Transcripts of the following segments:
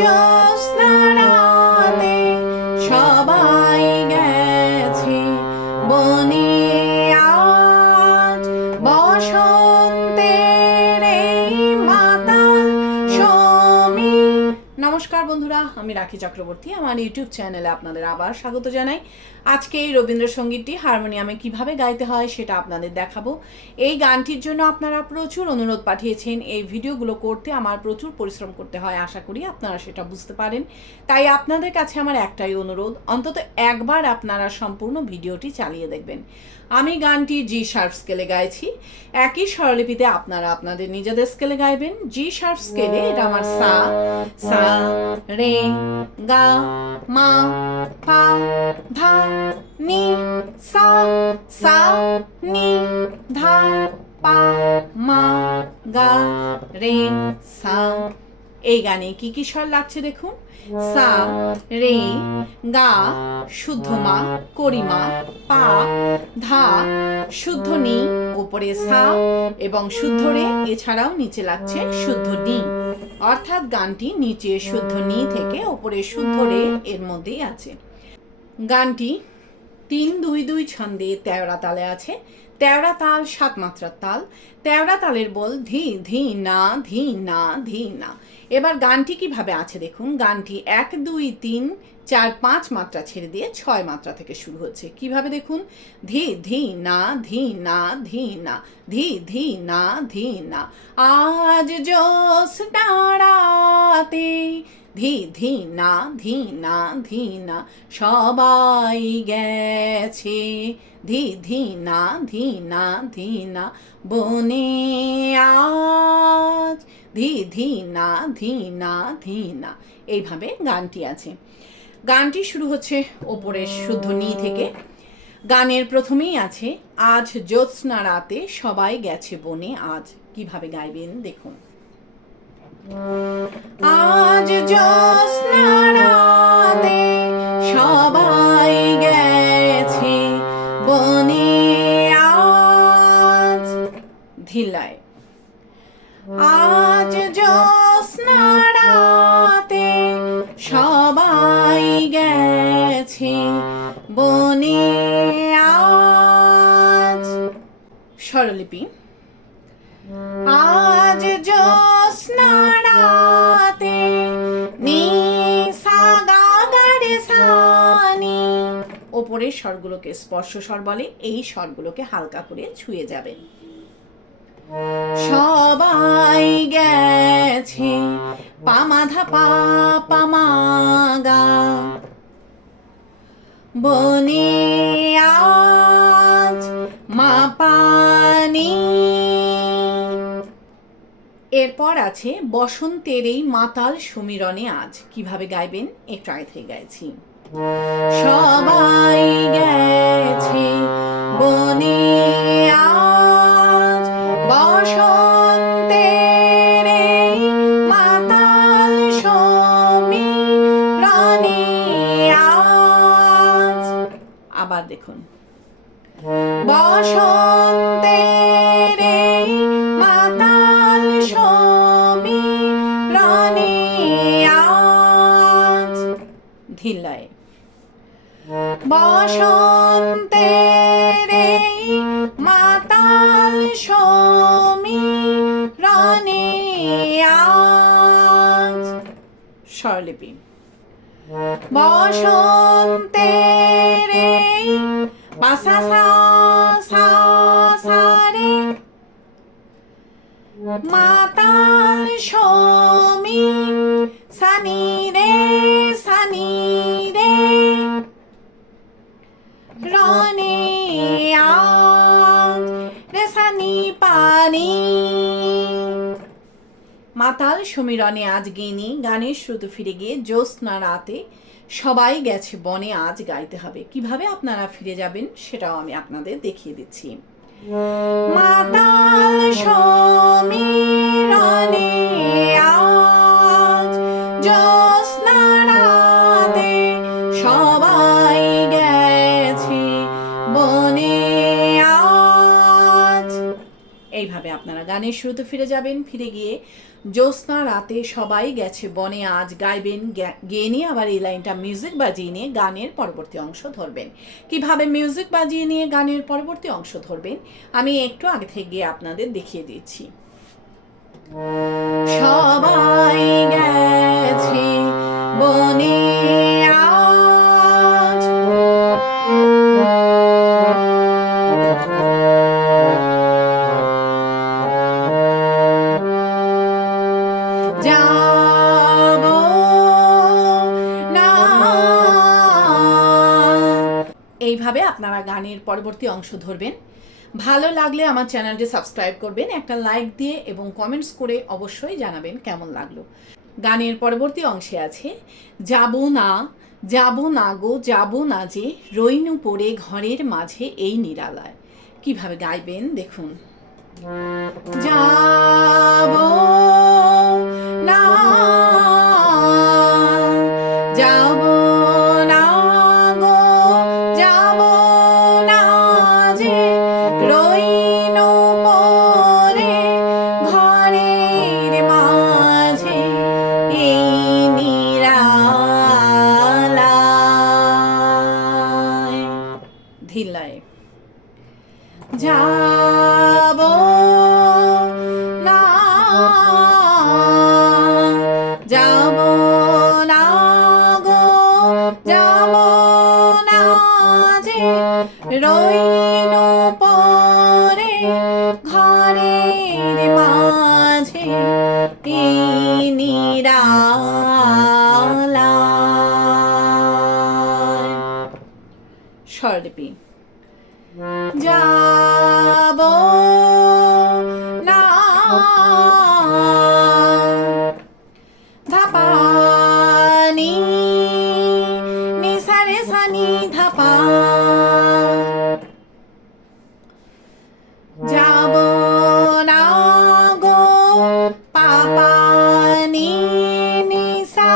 জ্যোৎস্না রাতে সবাই গেছে বনে, আজ বসন্তের এই মাতাল সমী। নমস্কার বন্ধুরা, আমি রাখি চক্রবর্তী। আমার ইউটিউব চ্যানেলে আপনাদের আবার স্বাগত জানাই। আজকে এই রবীন্দ্রসঙ্গীতটি হারমোনিয়ামে কিভাবে গাইতে হয় সেটা আপনাদের দেখাবো। এই গানটির জন্য আপনারা প্রচুর অনুরোধ পাঠিয়েছেন। এই ভিডিওগুলো করতে আমার প্রচুর পরিশ্রম করতে হয়, আশা করি আপনারা সেটা বুঝতে পারেন। তাই আপনাদের কাছে আমার একটাই অনুরোধ, অন্তত একবার আপনারা সম্পূর্ণ ভিডিওটি চালিয়ে দেখবেন। আমি গানটি জি শার্প স্কেলে গাইছি। একই স্বরলিপিতে আপনারা আপনাদের নিজেদের স্কেলে গাইবেন। জি শার্প স্কেলে এটা আমার সা, সা রে গা মা পা ধা নি, সা সা নি ধা পা মা গা রে সা। এই গানে কি কি স্বর লাগছে দেখুন। সা রে গা শুদ্ধ মা করিমা, পা ধা শুদ্ধ নি, উপরে সা এবং শুদ্ধ রে, এছাড়াও নিচে লাগছে শুদ্ধ নি। অর্থাৎ গানটি নিচে শুদ্ধ নি থেকে উপরে শুদ্ধ রে এর মধ্যেই আছে। গানটি 3-2-2 ছন্দে তেওড়া তালে আছে। তেওড়া তাল 7 মাত্রার তাল। তেওড়া তালের বল ধি ধি না ধি না ধি না। এবার গানটি কিভাবে আছে দেখুন। গানটি 1-2-3-4-5 মাত্রা ছেড়ে দিয়ে 6 মাত্রা থেকে শুরু হচ্ছে। কিভাবে দেখুন। ধি ধি না ধি না ধি না, ধি ধি না ধি না, আজ জ্যোৎস্না রাতে ধি ধি না ধি না ধি না, সবাই গেছে ধি ধি না ধি না ধি না, বনে আজ ধি ধি না ধি না ধি না। এইভাবে গানটি আছে। গানটি শুরু হচ্ছে ওপরের শুদ্ধ নি থেকে। গানের প্রথমেই আছে আজ জ্যোৎস্না রাতে সবাই গেছে বনে। আজ কিভাবে গাইবেন দেখুন। আজ জ্যোৎস্না রাতে সবাই গেছে বনে, আজ ধিলায়। আজ জ্যোৎস্না রাতে সবাই গেছে বনে, আজ স্বরলিপি। আজ জ্যোৎস্না রাতে নি সা গা গা রে সা নি। ওপরের স্বরগুলোকে স্পর্শ স্বর বলে, এই স্বরগুলোকে হালকা করে ছুঁয়ে যাবেন। সবাই গেছে পামা ধা পা পামা গা বনে, আজ মা পানি। এরপর আছে বসন্তের এই মাতাল সমীরণে আজ। কিভাবে গাইবেন একটু আগে থেকে গাইছি। সবাই গেছে বনে, আজ বসন্তের এই মাতাল সমীরণে আজ। আবার দেখুন। বসন্তের এই মাতাল সমীরণে আজ ধিলায়। বসন্তের এই মাতাল সমীরণে আজ স্বরলিপি। বসন্তের এই পাসা সা সা সা রে মাতাল সমী সানি রে সানি রে রনে আজ রে সানি পানি। মাতাল সমীরণে আজ গেনি। গানের শ্রুত ফিরে গিয়ে জ্যোৎস্না রাতে সবাই গেছে বনে আজ গাইতে হবে। কিভাবে আপনারা ফিরে যাবেন সেটাও আমি আপনাদের দেখিয়ে দিচ্ছি। মাতাল সমীরণে আজ জ্যোৎস্না রাতে সবাই গেছে বনে আজ। এইভাবে আপনারা গানের গানের শুরুতে ফিরে যাবেন, ফিরে গিয়ে জ্যোৎস্না রাতে সবাই গেছে বনে আজ গাইবেন, গেয়ে নিয়ে আবার এই লাইনটা মিউজিক বাজিয়ে নিয়ে গানের পরবর্তী অংশ ধরবেন। কিভাবে মিউজিক বাজিয়ে নিয়ে গানের পরবর্তী অংশ ধরবেন আমি একটু আগে থেকে গিয়ে আপনাদের দেখিয়ে দিচ্ছি। সবাই গেছে বনে আজ যাব না। এইভাবে আপনারা গানের পরবর্তী অংশ ধরবেন। ভালো লাগলে আমার চ্যানেলটি সাবস্ক্রাইব করবেন, একটা লাইক দিয়ে এবং কমেন্টস করে অবশ্যই জানাবেন কেমন লাগলো। গানের পরবর্তী অংশে আছে যাব না, যাব না গো যাব না যে, রইনু পড়ে ঘরের মাঝে এই নিরালায়। কিভাবে গাইবেন দেখুন। যাব না, যাব না গো যাব না যে, রইনু পড়ে ঘরের মাঝে এই নিরালায়। ধিলায় যাব না, যাব না গো যাব না যে, রইনু পড়ে ঘরের মাঝে এই নিরালায়। স্বরলিপি যাব না, ধাপা নি নি সারে সানি ধাপা, যাব না গো পাপা নি নি সা,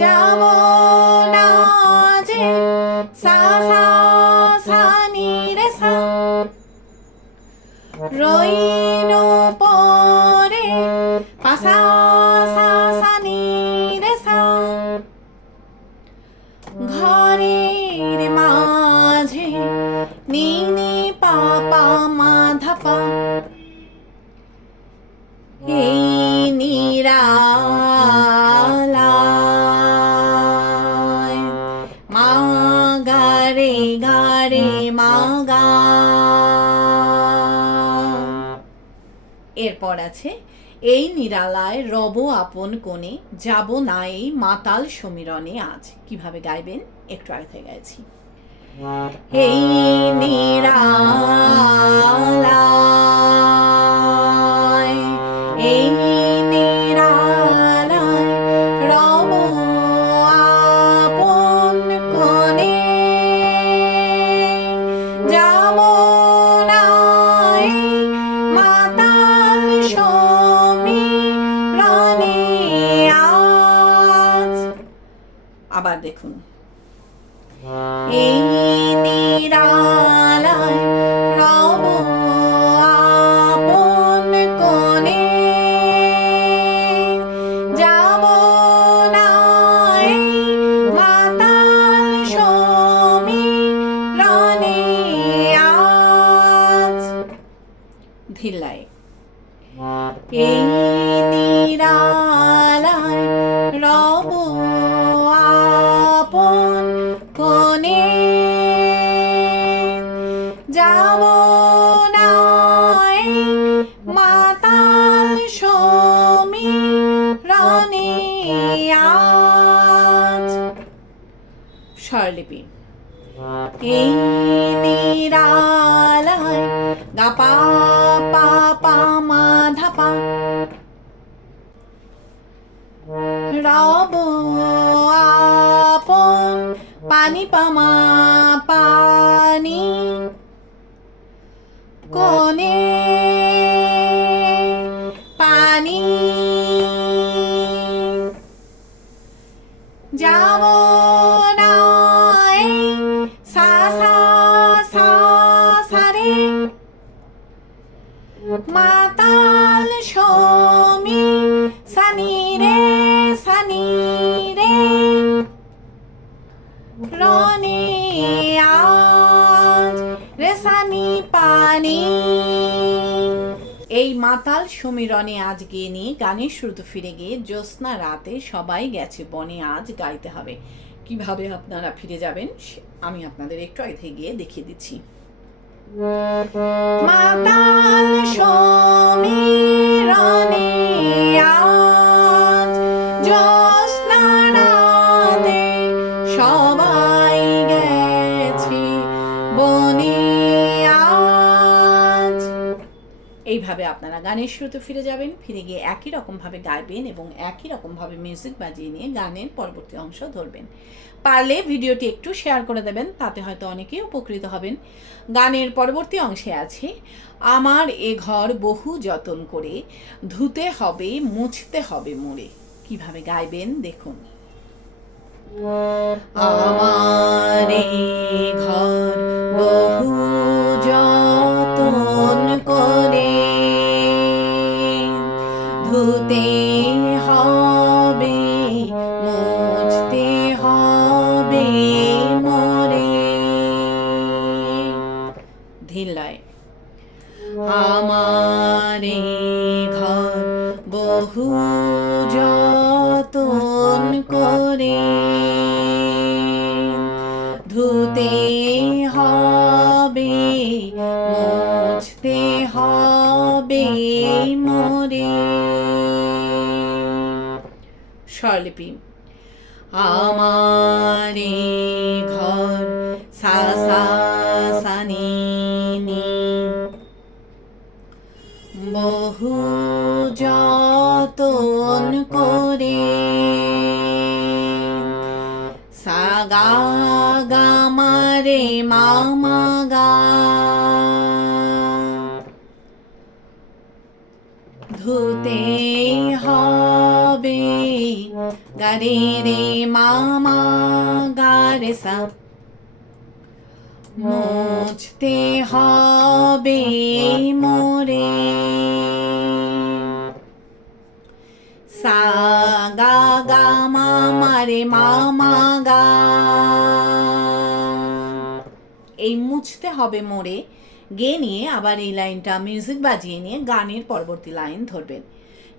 যাব না যে সা সা সা নি রে সা, রইনু পড়ে পা সা সা সা নি রে সা, ঘরের মাঝে নি নি পা পা মা ধাপা এই নিরালায়। মা গারে গারে মা গা। এরপর আছে এই নিরালায় রব আপন কোণে, যাব না এই মাতাল সমীরণে আজ। কিভাবে গাইবেন একটু আগে থেকে গাইছি। এই নিরালায়, এই নিরালায় রব আপন কোণে, যাব না এই মাতাল সমীরণে আজ। আবার দেখুন। এই নিরালায় রব আপন কোণে, যাব না এই মাতাল সমীরণে আজ। ধিলায় এই নিরালায় রব আপন কোণে, যাব না এই মাতাল সমীরণে আজ। স্বরলিপি এই নিরালায় গা পা পা পা মা ধাপা, রব আপন পানি পামা পানি কোণে, পানি যাব না এই সা সা সা সা রে, এই মাতাল সমীরণে আজ গিয়ে নিয়ে গানের শুরুতে ফিরে গিয়ে জ্যোৎস্না রাতে সবাই গেছে বনে আজ গাইতে হবে। কিভাবে আপনারা ফিরে যাবেন আমি আপনাদের একটু আগে গিয়ে দেখিয়ে দিচ্ছি। মাতাল সমীরণে আজ জ্যোৎস্না রাতে সবাই গেছে বনে আজ। এইভাবে আপনারা গানের শুরুতে ফিরে যাবেন, ফিরে গিয়ে একই রকমভাবে গাইবেন এবং একই রকমভাবে মিউজিক বাজিয়ে নিয়ে গানের পরবর্তী অংশ ধরবেন। পারলে ভিডিওটি একটু শেয়ার করে দেবেন, তাতে হয়তো অনেকেই উপকৃত হবেন। গানের পরবর্তী অংশে আছে আমার এ ঘর বহু যতন করে ধুতে হবে মুছতে হবে মোড়ে। কিভাবে গাইবেন দেখুন। আমার এ ঘর বহু যতন করে ধুতে হবে মুছতে হবে মোরে। ধিল্লায় আমার এ ঘর বহু যতন করে ধুতে হবে মুছতে হবে মোরে। স্বরলিপি আমার এ ঘর সা সা সা নি নি বহু যতন করে সা গা গা মা রে মা মা গা ধুতে হবে গা রে রে মা মা গা রে সা মুছতে হবে মোরে। সা গা গা মা মা রে মা মা গা। এই মুছতে হবে মোরে গেয়ে নিয়ে আবার এই লাইনটা মিউজিক বাজিয়ে নিয়ে গানের পরবর্তী লাইন ধরবেন।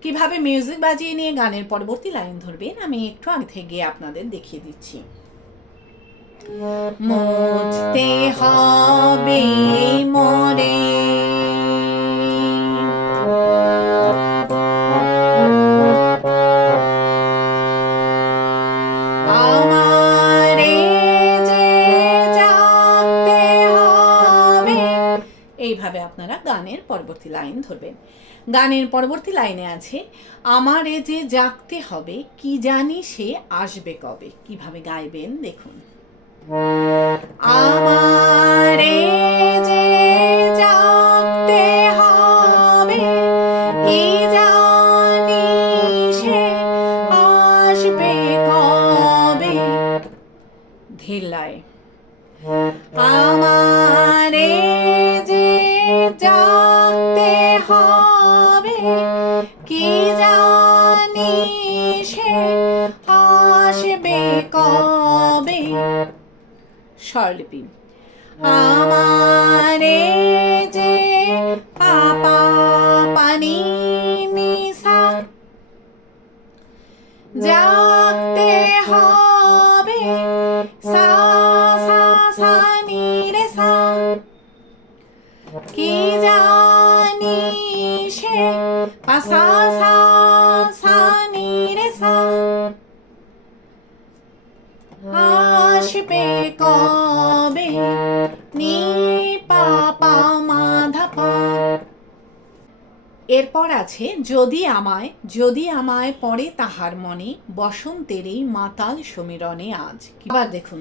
কিভাবে মিউজিক বাজিয়ে নিয়ে গানের পরবর্তী লাইন ধরবেন আমি একটু আগে থেকে আপনাদের দেখিয়ে দিচ্ছি। মুছতে হবে মোরে আমারে যে জাগতে হবে। এইভাবে আপনারা গানের পরবর্তী লাইন ধরবেন। গানের পরবর্তী লাইনে আছে আমারে যে জাগতে হবে কি জানি সে আসবে কবে। কিভাবে গাইবেন দেখুন। আমারে যে জাগতে হবে কি জানি সে আসবে কবে। ধিল্লায় আমারে যে জাগতে হবে কি জানি সে আসবে কবে। স্বরলিপি আমারে যে পাপা পানি নিসা জাগতে হবে সা সা সা নি রে সা কি জানি সে পা সা সা সা নি রে সা আসবে কবে নি পা পা মা ধা পা। এরপর আছে যদি আমায় পড়ে তাহার মনে বসন্তের এই মাতাল সমীরণে আজ। আবার দেখুন।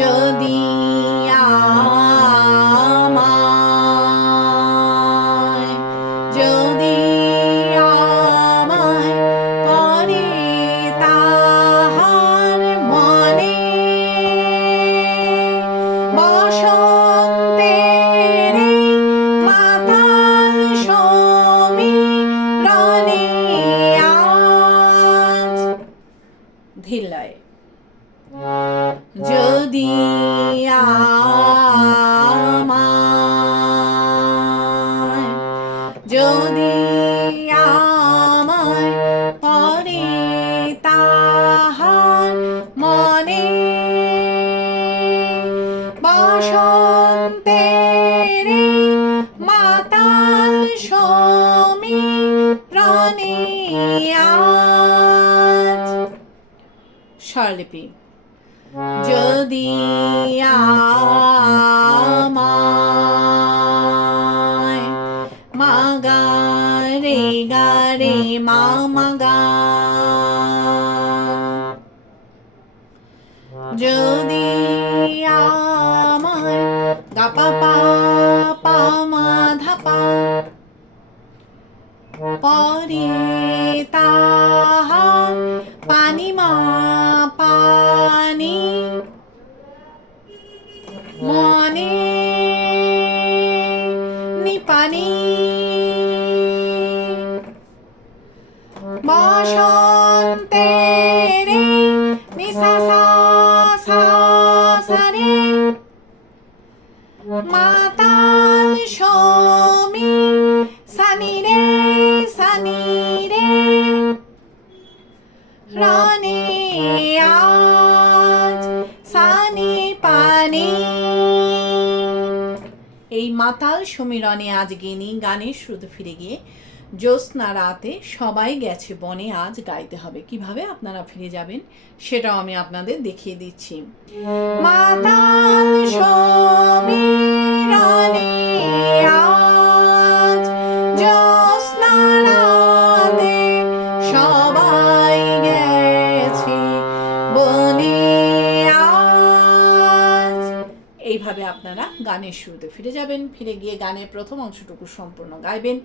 যদি আমায় যদি আমায় পড়ে তাহার মনে বসন্তের মাতাল সমীরণে আজ। ধিল্লায় যদি আমায় আজ স্বরলিপি যদি আমায় মা গা রে মা গা যদি আমায় গা পা মা ধা পা পরে তাহা পানি মা পানি মনে নিপানি বসন্তে রে নিসা সা রে মাতাল সমি সানি রে রানে আজ সানি পানি। এই মাতাল সমীরণে আজ গেনি গানের শ্রুতি ফিরে গিয়ে জ্যোৎস্না রাতে সবাই গেছে বনে আজ গাইতে হবে। কিভাবে আপনারা ফিরে যাবেন সেটাও আমি আপনাদের দেখিয়ে দিচ্ছি। মাতাল সমীরণে আজ জ্যোৎস্না রাতে সবাই গেছে বনে আজ। এইভাবে আপনারা গানের শুরুতে ফিরে যাবেন, ফিরে গিয়ে গানের প্রথম অংশটুকু সম্পূর্ণ গাইবেন,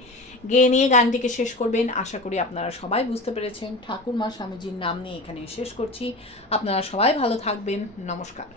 গেয়ে নিয়ে গানটিকে শেষ করবেন। আশা করি আপনারা সবাই বুঝতে পেরেছেন। ঠাকুরমা স্বামীজির নাম নিয়ে এখানে শেষ করছি। আপনারা সবাই ভালো থাকবেন। নমস্কার।